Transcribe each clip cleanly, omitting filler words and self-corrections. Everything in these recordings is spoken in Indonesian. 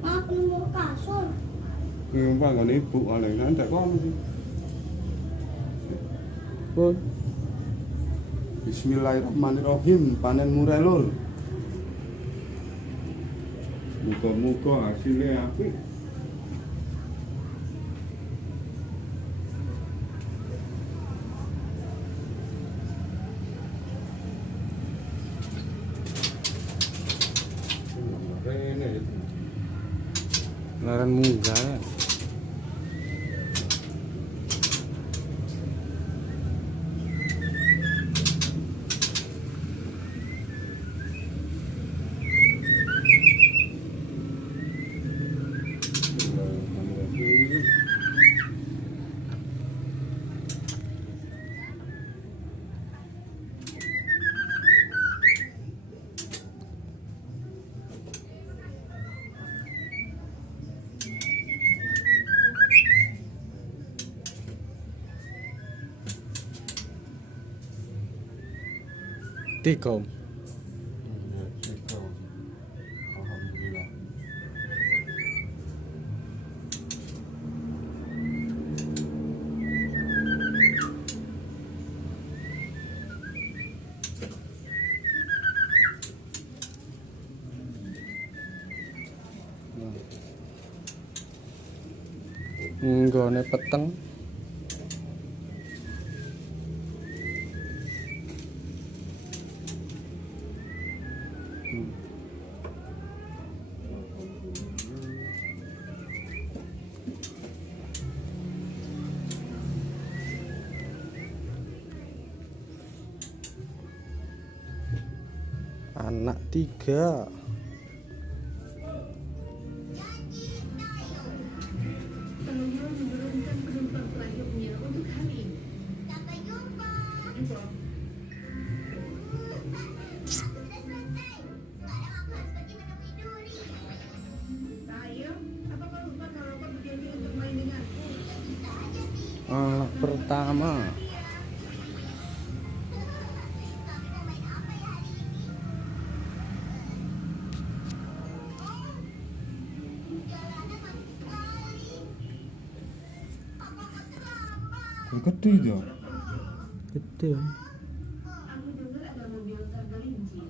Aku nemu kasur. Ngapa kan ibu paling nanti kon sih. Pun Bismillahirrahmanirrahim, panen murai lur. Muga-muga hasilnya apik. laran munggah. Tikom. Alhamdulillah. Nggone peteng. Anak 3. Pengunjung menurunkan penumpang terakhirnya untuk hari ini. Sampai jumpa. Info. Aku sudah selesai. Sekarang aku harus pergi menemui Duri. Tayo, apa kau lupa kalau kau berjanji untuk main denganku? Bisa aja sih. Anak pertama. Tapi mau main apa ya hari ini? Jalanan macet sekali. Apa kau terlambat? Gede itu. Gede. Aku dengar ada mobil tergelincir.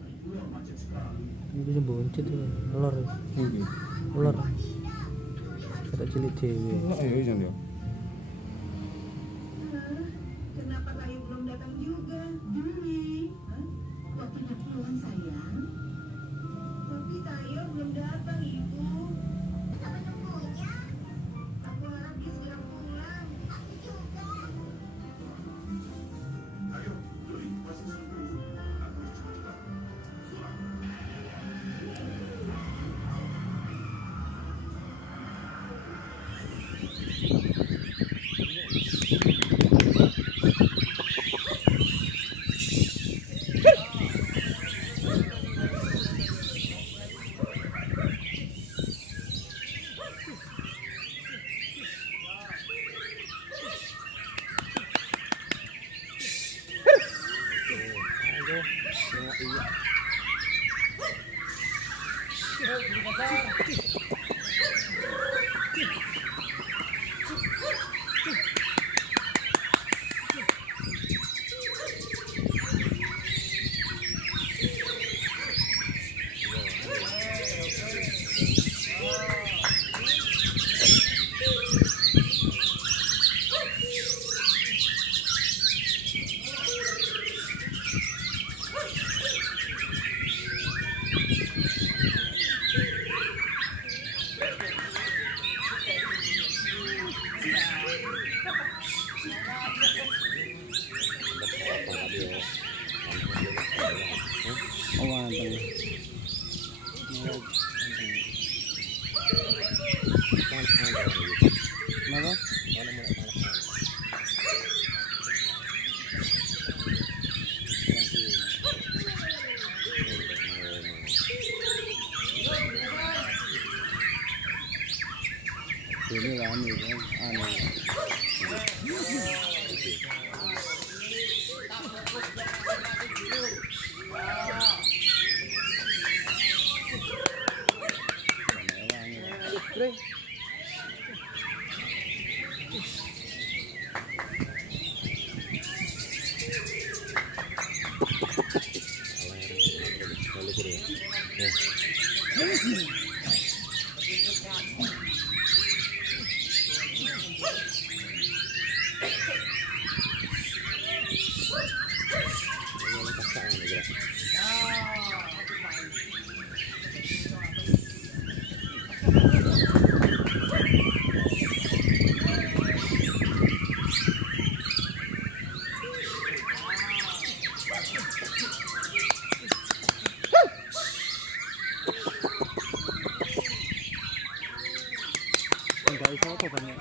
Ini bisa boncet ya. Lor. Iki. Lor. Kata cilik dhewe. Lah ya iso ya. Kenapa Tayo belum datang juga? Duri. Waktunya pulang sayang. Tapi Tayo belum datang ibu. Apa nunggunya? Aku harap dia segera pulang. Aku juga. Oh, mantap. Kenapa? Ini rame kan, aneh. Bre. Enggak iso apa banyak.